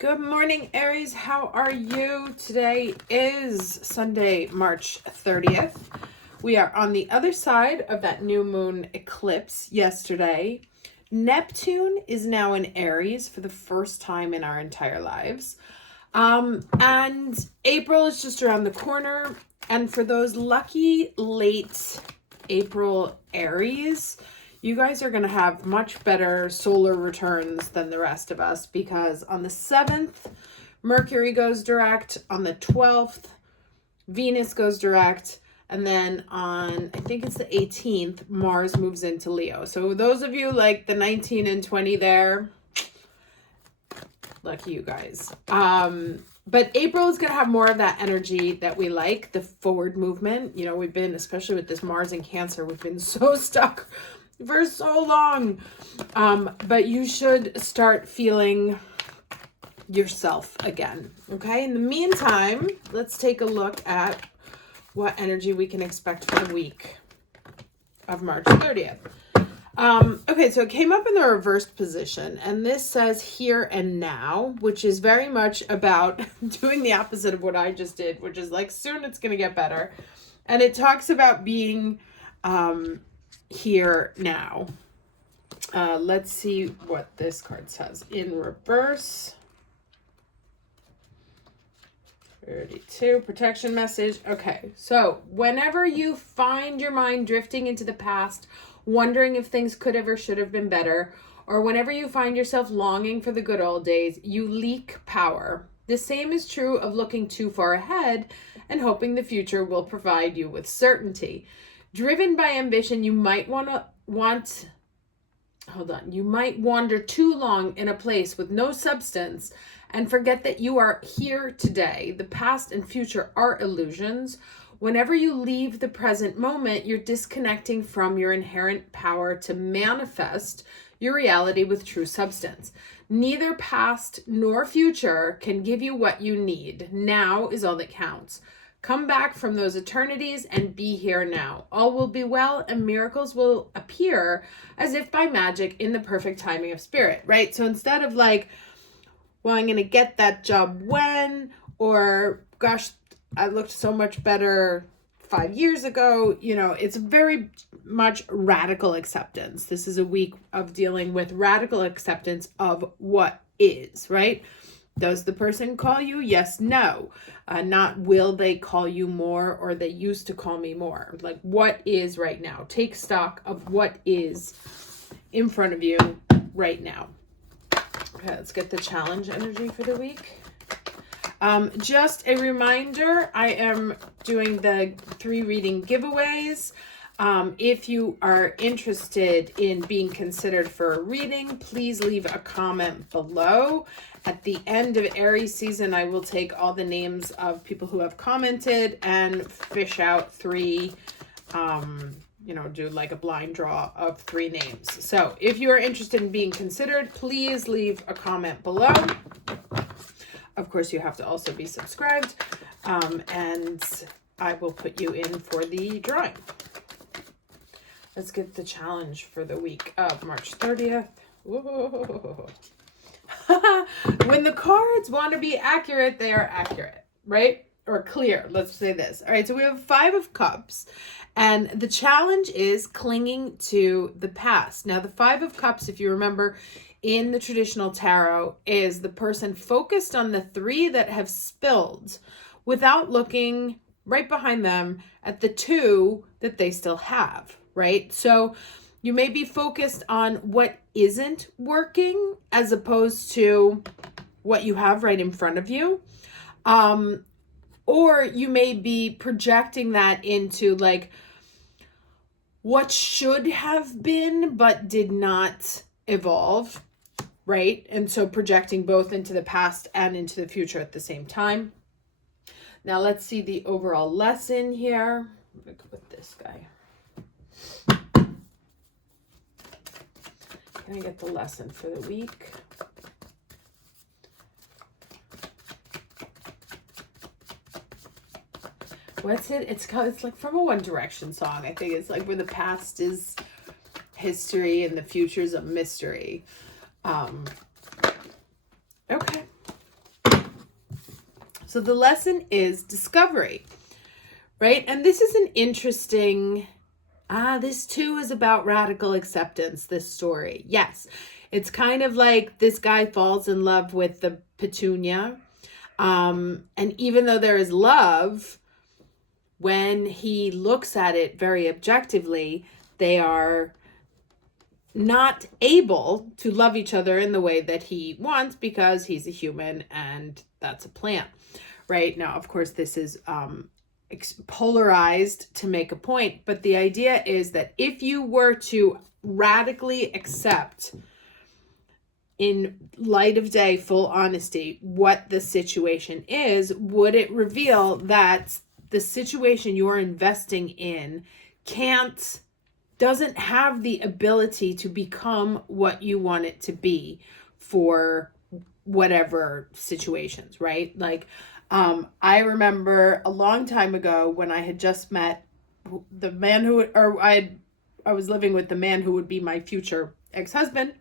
Good morning, Aries. How are you? Today is Sunday, March 30th. We are on the other side of that new moon eclipse yesterday. Neptune is now in Aries for the first time in our entire lives. And April is just around the corner. And for those lucky late April Aries, you guys are going to have much better solar returns than the rest of us, because on the 7th, Mercury goes direct. On the 12th, Venus goes direct. And then on, I think it's the 18th, Mars moves into Leo. So those of you like the 19 and 20 there, lucky you guys. But April is going to have more of that energy that we like, the forward movement. You know, we've been, especially with this Mars in Cancer, we've been so stuck for so long. But you should start feeling yourself again. Okay. In the meantime, let's take a look at what energy we can expect for the week of March 30th. Okay, so it came up in the reversed position, and this says here and now, which is very much about doing the opposite of what I just did, which is like soon it's going to get better. And it talks about being here now. Let's see what this card says in reverse. 32, protection message. Okay, so whenever you find your mind drifting into the past, wondering if things could have or should have been better, or whenever you find yourself longing for the good old days, you leak power. The same is true of looking too far ahead and hoping the future will provide you with certainty. Driven by ambition, you might you might wander too long in a place with no substance and forget that you are here today. The past and future are illusions. Whenever you leave the present moment, you're disconnecting from your inherent power to manifest your reality with true substance. Neither past nor future can give you what you need. Now is all that counts. Come back from those eternities and be here now. All will be well and miracles will appear as if by magic in the perfect timing of spirit, right? So instead of like, well, I'm going to get that job when, or gosh, I looked so much better 5 years ago, you know, it's very much radical acceptance. This is a week of dealing with radical acceptance of what is, right? Does the person call you? Yes, no. Not will they call you more, or they used to call me more. Like what is right now. Take stock of what is in front of you right now. Okay, let's get the challenge energy for the week. Just a reminder, I am doing the 3 reading giveaways. If you are interested in being considered for a reading, please leave a comment below. At the end of Aries season, I will take all the names of people who have commented and fish out 3, do like a blind draw of 3 names. So if you are interested in being considered, please leave a comment below. Of course, you have to also be subscribed, and I will put you in for the drawing. Let's get the challenge for the week of March 30th. When the cards want to be accurate, they are accurate, right? Or clear, let's say this. All right, so we have 5 of Cups, and the challenge is clinging to the past. Now, the 5 of Cups, if you remember, in the traditional tarot, is the person focused on the 3 that have spilled without looking right behind them at the 2 that they still have, right? So you may be focused on what isn't working as opposed to what you have right in front of you. Or you may be projecting that into like what should have been but did not evolve, right? And so projecting both into the past and into the future at the same time. Now let's see the overall lesson here. I'm going to go with this guy. Can I get the lesson for the week? What's it? It's like from a One Direction song. I think it's like where the past is history and the future is a mystery. Okay. So the lesson is discovery, right? And this is an interesting, this too is about radical acceptance, this story. Yes, it's kind of like this guy falls in love with the petunia. And even though there is love, when he looks at it very objectively, they are not able to love each other in the way that he wants because he's a human and that's a plant, right? Now, of course, this is polarized to make a point, but the idea is that if you were to radically accept in light of day, full honesty, what the situation is, would it reveal that the situation you're investing in doesn't have the ability to become what you want it to be for whatever situations, right? Like, I remember a long time ago when I had just met the man I was living with the man who would be my future ex-husband.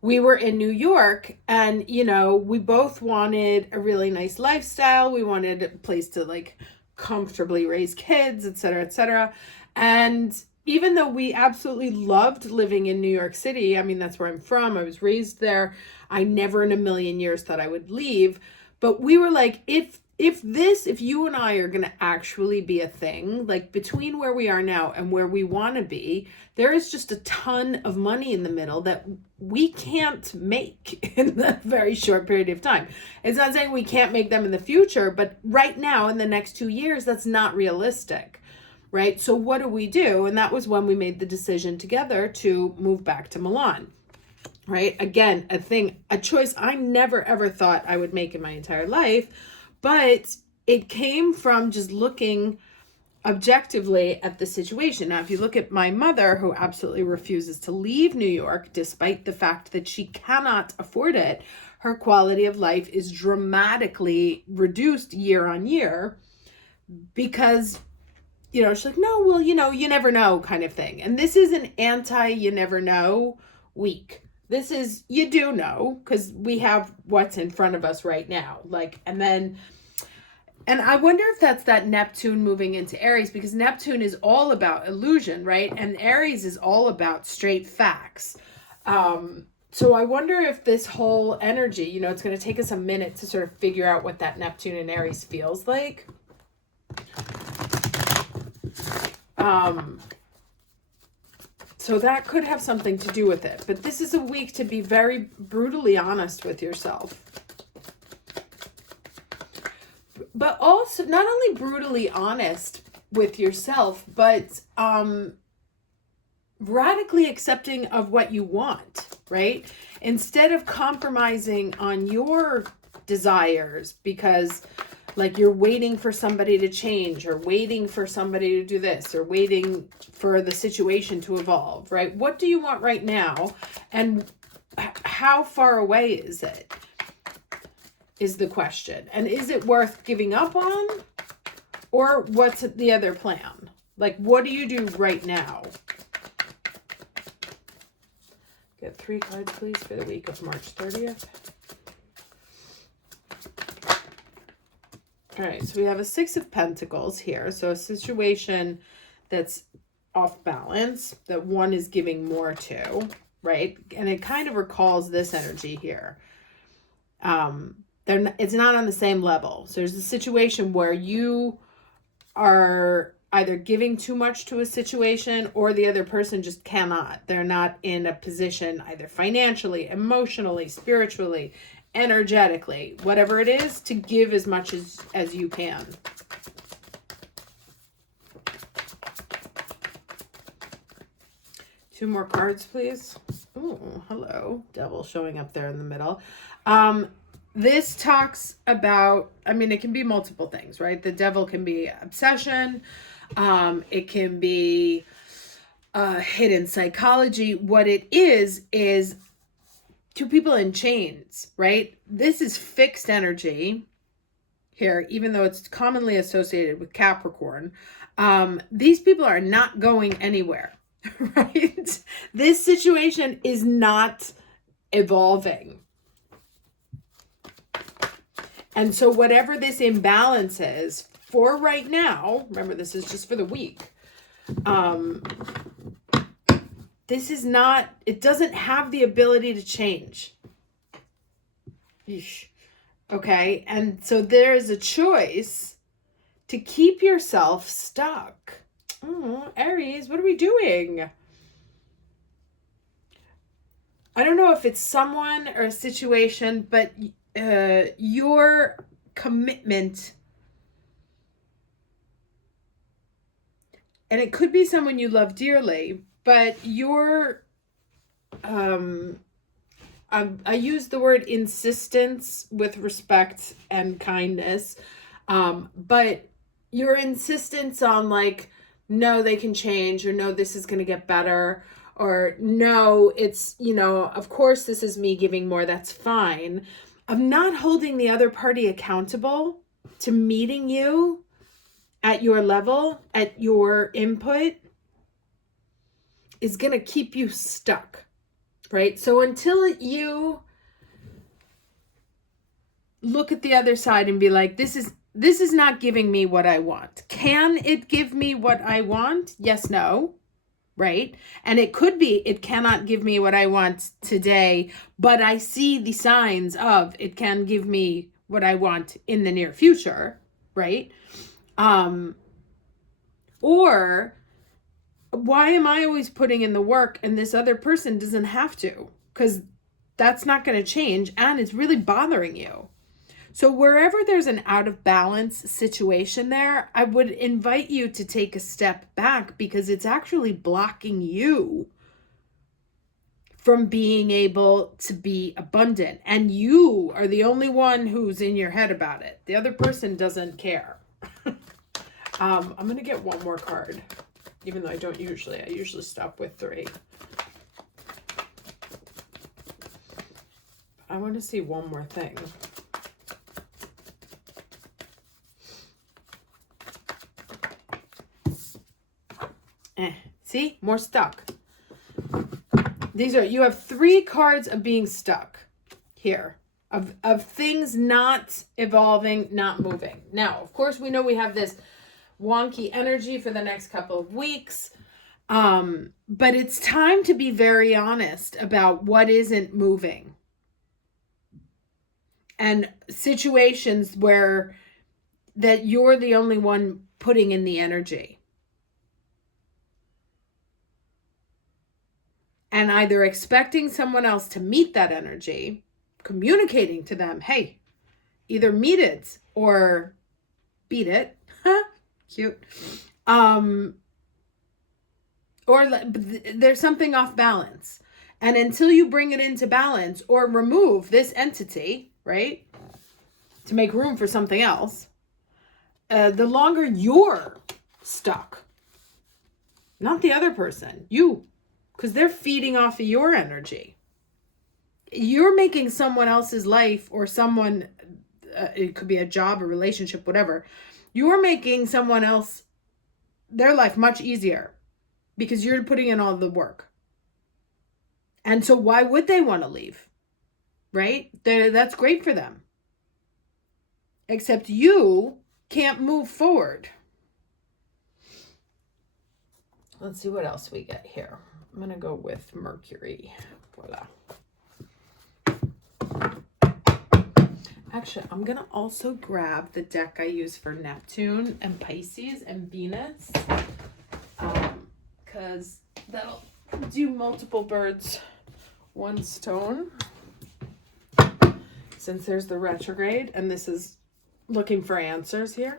We were in New York and, we both wanted a really nice lifestyle. We wanted a place to like comfortably raise kids, et cetera, et cetera. And even though we absolutely loved living in New York City, I mean, that's where I'm from. I was raised there. I never in a million years thought I would leave. But we were like, if you and I are going to actually be a thing, like between where we are now and where we want to be, there is just a ton of money in the middle that we can't make in a very short period of time. It's not saying we can't make them in the future, but right now in the next 2 years, that's not realistic, right? So what do we do? And that was when we made the decision together to move back to Milan. Right? Again, a choice I never ever thought I would make in my entire life, but it came from just looking objectively at the situation. Now, if you look at my mother, who absolutely refuses to leave New York, despite the fact that she cannot afford it, her quality of life is dramatically reduced year on year because, she's like, no, well, you never know kind of thing. And this is an you never know week. This is, you do know, because we have what's in front of us right now. And I wonder if that's that Neptune moving into Aries, because Neptune is all about illusion, right? And Aries is all about straight facts. So I wonder if this whole energy, it's going to take us a minute to sort of figure out what that Neptune in Aries feels like. So that could have something to do with it. But this is a week to be very brutally honest with yourself. But also, not only brutally honest with yourself, but radically accepting of what you want, right? Instead of compromising on your desires because like you're waiting for somebody to change or waiting for somebody to do this or waiting for the situation to evolve, right? What do you want right now? And how far away is it? Is the question. And is it worth giving up on? Or what's the other plan? Like, what do you do right now? Get 3 cards, please, for the week of March 30th. All right, so we have a 6 of Pentacles here. So a situation that's off balance, that one is giving more to, right? And it kind of recalls this energy here. It's not on the same level. So there's a situation where you are either giving too much to a situation or the other person just cannot. They're not in a position either financially, emotionally, spiritually, energetically, whatever it is, to give as much as you can. Two more cards, please. Oh, hello. Devil showing up there in the middle. This talks about, it can be multiple things, right? The devil can be obsession. It can be hidden psychology. What it is two people in chains, right? This is fixed energy here, even though it's commonly associated with Capricorn. These people are not going anywhere, right? This situation is not evolving. And so whatever this imbalance is for right now, remember this is just for the week. This is not, it doesn't have the ability to change. Yeesh. Okay. And so there is a choice to keep yourself stuck. Oh, Aries, what are we doing? I don't know if it's someone or a situation, but your commitment, and it could be someone you love dearly, but your, I use the word insistence with respect and kindness, but your insistence on like, no, they can change, or no, this is going to get better, or no, it's, of course this is me giving more, that's fine. Of not holding the other party accountable to meeting you at your level, at your input, is going to keep you stuck, right? So until you look at the other side and be like, this is not giving me what I want. Can it give me what I want? Yes, no, right? And it could be, it cannot give me what I want today, but I see the signs of it can give me what I want in the near future, right? Or why am I always putting in the work and this other person doesn't have to? Because that's not going to change and it's really bothering you. So wherever there's an out of balance situation there, I would invite you to take a step back, because it's actually blocking you from being able to be abundant. And you are the only one who's in your head about it. The other person doesn't care. I'm going to get one more card, even though I usually stop with 3. I want to see one more thing. See, more stuck. You have 3 cards of being stuck here, of things not evolving, not moving. Now, of course, we know we have this wonky energy for the next couple of weeks, but it's time to be very honest about what isn't moving, and situations where that you're the only one putting in the energy. And either expecting someone else to meet that energy, communicating to them, hey, either meet it or beat it. Cute. Or there's something off balance. And until you bring it into balance or remove this entity, right, to make room for something else, the longer you're stuck. Not the other person, you. Because they're feeding off of your energy. You're making someone else's life, or someone, it could be a job, a relationship, whatever. You're making someone else, their life much easier because you're putting in all the work. And so why would they want to leave? Right? That's great for them. Except you can't move forward. Let's see what else we get here. I'm going to go with Mercury. Voila. Actually, I'm going to also grab the deck I use for Neptune and Pisces and Venus. Because that'll do multiple birds, one stone. Since there's the retrograde, and this is looking for answers here.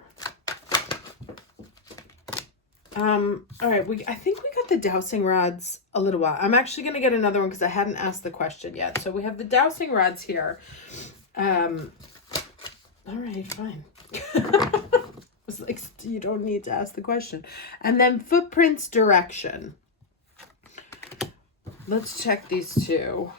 All right, I think we got the dowsing rods a little while. I'm actually going to get another one because I hadn't asked the question yet. So we have the dowsing rods here. All right, fine. It's like, you don't need to ask the question. And then footprints direction. Let's check these 2.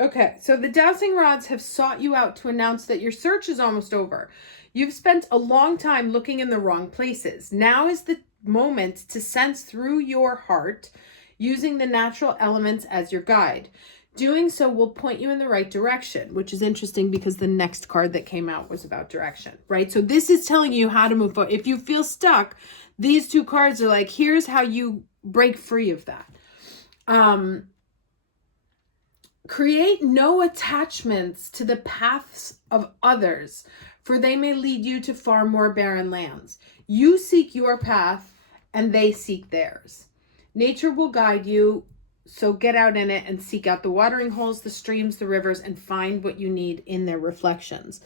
Okay, so the dowsing rods have sought you out to announce that your search is almost over. You've spent a long time looking in the wrong places. Now is the moment to sense through your heart, using the natural elements as your guide. Doing so will point you in the right direction, which is interesting because the next card that came out was about direction, right? So this is telling you how to move forward. If you feel stuck, these two cards are like, here's how you break free of that. Create no attachments to the paths of others, for they may lead you to far more barren lands. You seek your path, and they seek theirs. Nature will guide you, so get out in it and seek out the watering holes, the streams, the rivers, and find what you need in their reflections.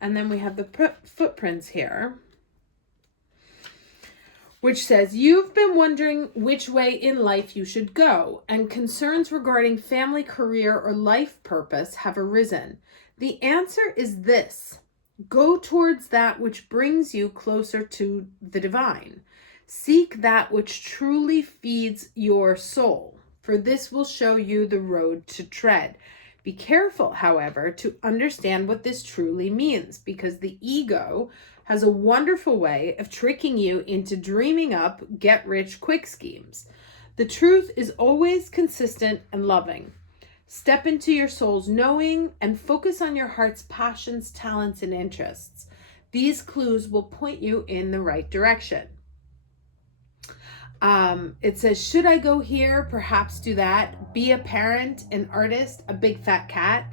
And then we have the footprints here, which says, you've been wondering which way in life you should go, and concerns regarding family, career, or life purpose have arisen. The answer is this: go towards that which brings you closer to the divine. Seek that which truly feeds your soul, for this will show you the road to tread. Be careful, however, to understand what this truly means, because the ego has a wonderful way of tricking you into dreaming up get-rich-quick schemes. The truth is always consistent and loving. Step into your soul's knowing and focus on your heart's passions, talents, and interests. These clues will point you in the right direction. It says, should I go here? Perhaps do that. Be a parent, an artist, a big fat cat.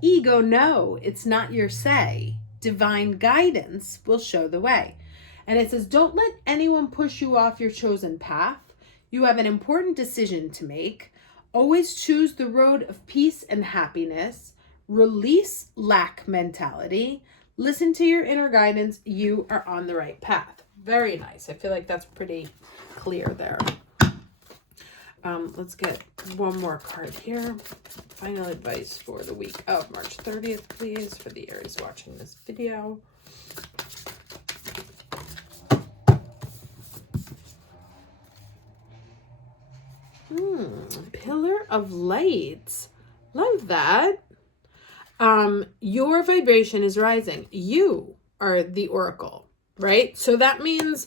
Ego, no, it's not your say. Divine guidance will show the way. And it says, don't let anyone push you off your chosen path. You have an important decision to make. Always choose the road of peace and happiness. Release lack mentality. Listen to your inner guidance. You are on the right path. Very nice. I feel like that's pretty clear there. Let's get one more card here. Final advice for the week of March 30th, please, for the Aries watching this video. Pillar of light. Love that. Your vibration is rising. You are the oracle, right? So that means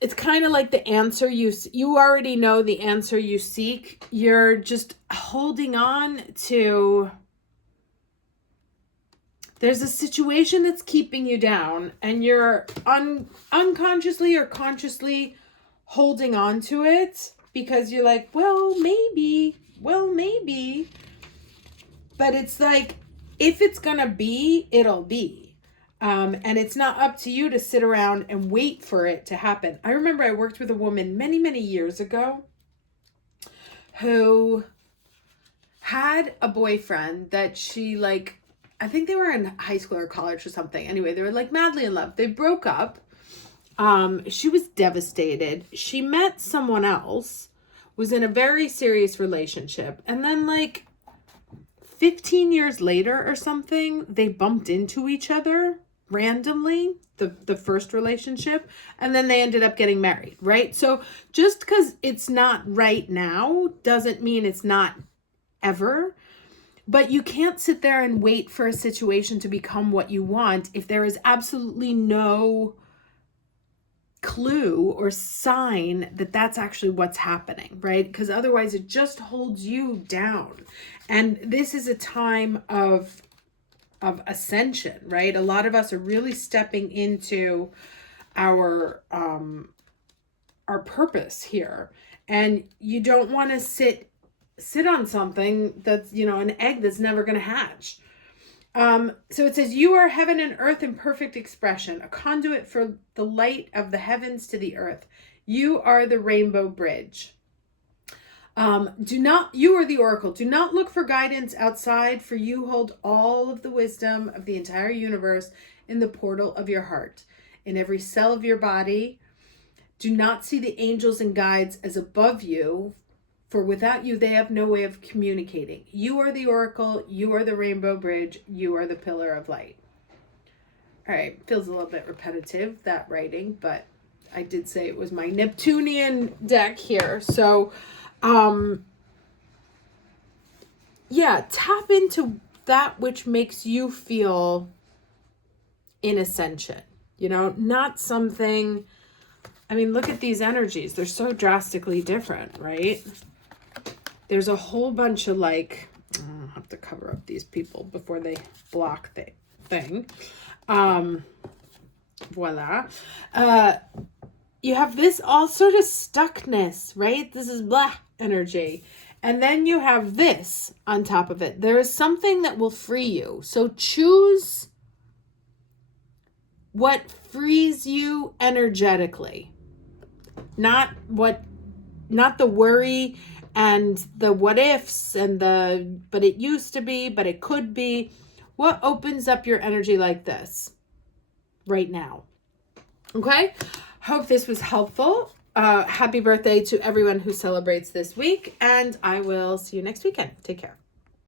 it's kind of like the answer you already know the answer you seek. You're just holding on to, there's a situation that's keeping you down, and you're unconsciously or consciously holding on to it because you're like, well, maybe. But it's like, if it's gonna be, it'll be. And it's not up to you to sit around and wait for it to happen. I remember I worked with a woman many, many years ago who had a boyfriend that she, like, I think they were in high school or college or something. Anyway, they were like madly in love. They broke up. She was devastated. She met someone else, was in a very serious relationship. And then like 15 years later or something, they bumped into each other randomly, the first relationship, and then they ended up getting married, right? So just because it's not right now doesn't mean it's not ever. But you can't sit there and wait for a situation to become what you want if there is absolutely no clue or sign that that's actually what's happening, right? Because otherwise it just holds you down. And this is a time of ascension, right? A lot of us are really stepping into our purpose here. And you don't want to sit on something that's, you know, an egg that's never going to hatch. So it says, you are heaven and earth in perfect expression, a conduit for the light of the heavens to the earth. You are the rainbow bridge. You are the oracle. Do not look for guidance outside, for you hold all of the wisdom of the entire universe in the portal of your heart, in every cell of your body. Do not see the angels and guides as above you, for without you, they have no way of communicating. You are the oracle. You are the rainbow bridge. You are the pillar of light. All right. Feels a little bit repetitive, that writing, but I did say it was my Neptunian deck here. So, yeah, tap into that which makes you feel in ascension, you know, not something, I mean, look at these energies. They're so drastically different, right? There's a whole bunch of like have to cover up these people before they block the thing. Voila. You have this all sort of stuckness, right? This is blah energy. And then you have this on top of it. There is something that will free you. So choose what frees you energetically. Not the worry and the what ifs and the but it used to be, but it could be. What opens up your energy like this right now? Okay? Hope this was helpful. Happy birthday to everyone who celebrates this week, and I will see you next weekend. Take care.